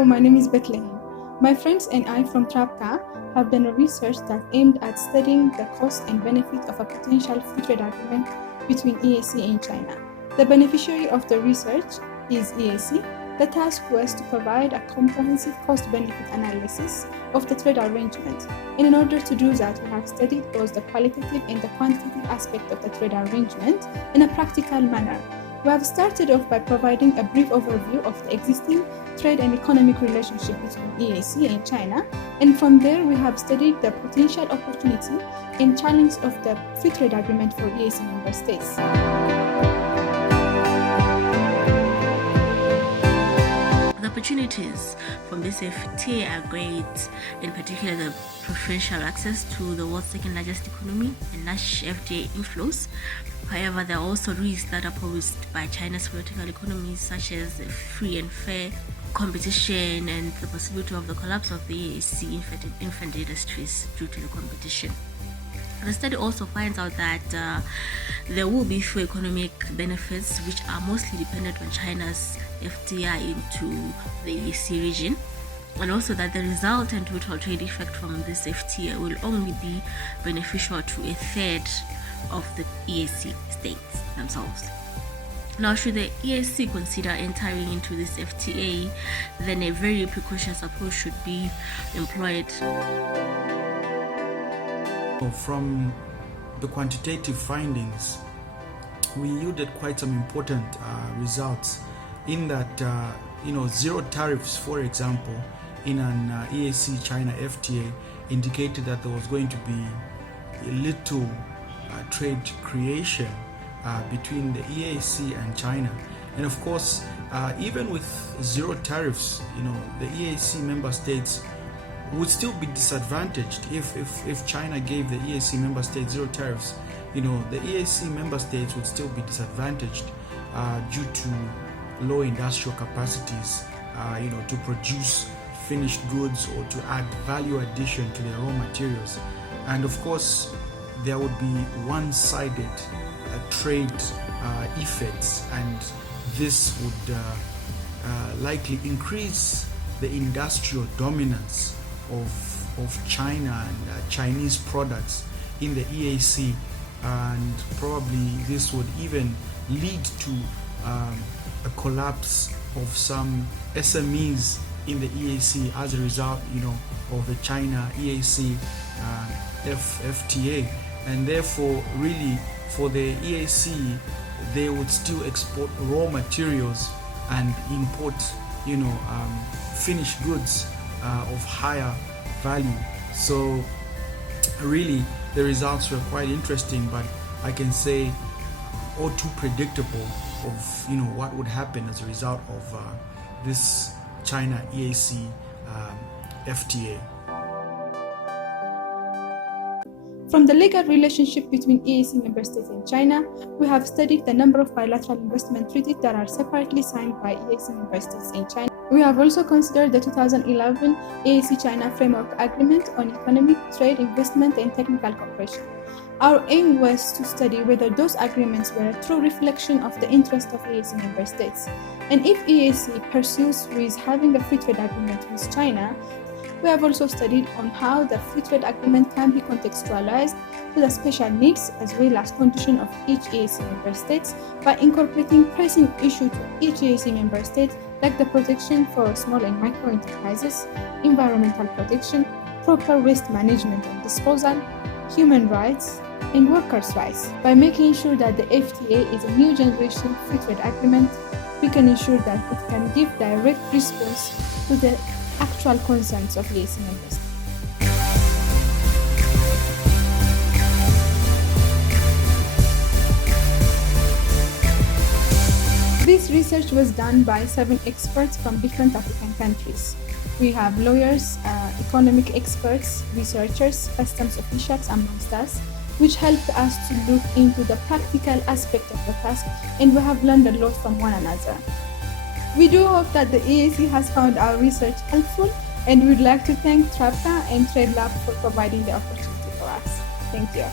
Hello, my name is Bethlehem. My friends and I from TRAPCA have done a research that aimed at studying the cost and benefit of a potential free trade agreement between EAC and China. The beneficiary of the research is EAC. The task was to provide a comprehensive cost-benefit analysis of the trade arrangement. And in order to do that, we have studied both the qualitative and the quantitative aspect of the trade arrangement in a practical manner. We have started off by providing a brief overview of the existing trade and economic relationship between EAC and China, and from there we have studied the potential opportunity and challenge of the free trade agreement for EAC member states. The opportunities from this FTA are great, in particular the preferential access to the world's second largest economy and large FTA inflows. However, there are also risks that are posed by China's political economies, such as free and fair competition and the possibility of the collapse of the EAC infant industries due to the competition. The study also finds out that there will be few economic benefits which are mostly dependent on China's FDI into the EAC region, and also that the result and total trade effect from this FTA will only be beneficial to a third of the EAC states themselves. Now, should the EAC consider entering into this FTA, then a very precautionary approach should be employed. From the quantitative findings, we yielded quite some important results in that, zero tariffs, for example, in an EAC China FTA indicated that there was going to be a little trade creation between the EAC and China. And of course, even with zero tariffs, the EAC member states would still be disadvantaged if China gave the EAC member states zero tariffs. The EAC member states would still be disadvantaged due to low industrial capacities, to produce finished goods or to add value addition to their raw materials. And of course, there would be one-sided trade effects, and this would likely increase the industrial dominance of China and Chinese products in the EAC, and probably this would even lead to a collapse of some SMEs in the EAC as a result, of the China EAC FTA, and therefore really for the EAC they would still export raw materials and import finished goods of higher value. So really the results were quite interesting, but I can say all too predictable of what would happen as a result of this China EAC FTA. From the legal relationship between EAC member states and China, we have studied the number of bilateral investment treaties that are separately signed by EAC member states and China. We have also considered the 2011 EAC-China Framework Agreement on Economic, Trade, Investment and Technical Cooperation. Our aim was to study whether those agreements were a true reflection of the interest of EAC member states. And if EAC pursues with having a free trade agreement with China, we have also studied on how the free trade agreement can be contextualized to the special needs as well as conditions of each EAC member state by incorporating pressing issues to each EAC member state, like the protection for small and micro enterprises, environmental protection, proper waste management and disposal, human rights, and workers' rights. By making sure that the FTA is a new generation free trade agreement, we can ensure that it can give direct response to the actual concerns of EAC members. This research was done by 7 experts from different African countries. We have lawyers, economic experts, researchers, customs officials amongst us, which helped us to look into the practical aspect of the task, and we have learned a lot from one another. We do hope that the EAC has found our research helpful, and we would like to thank TRAPCA and TradeLab for providing the opportunity for us. Thank you.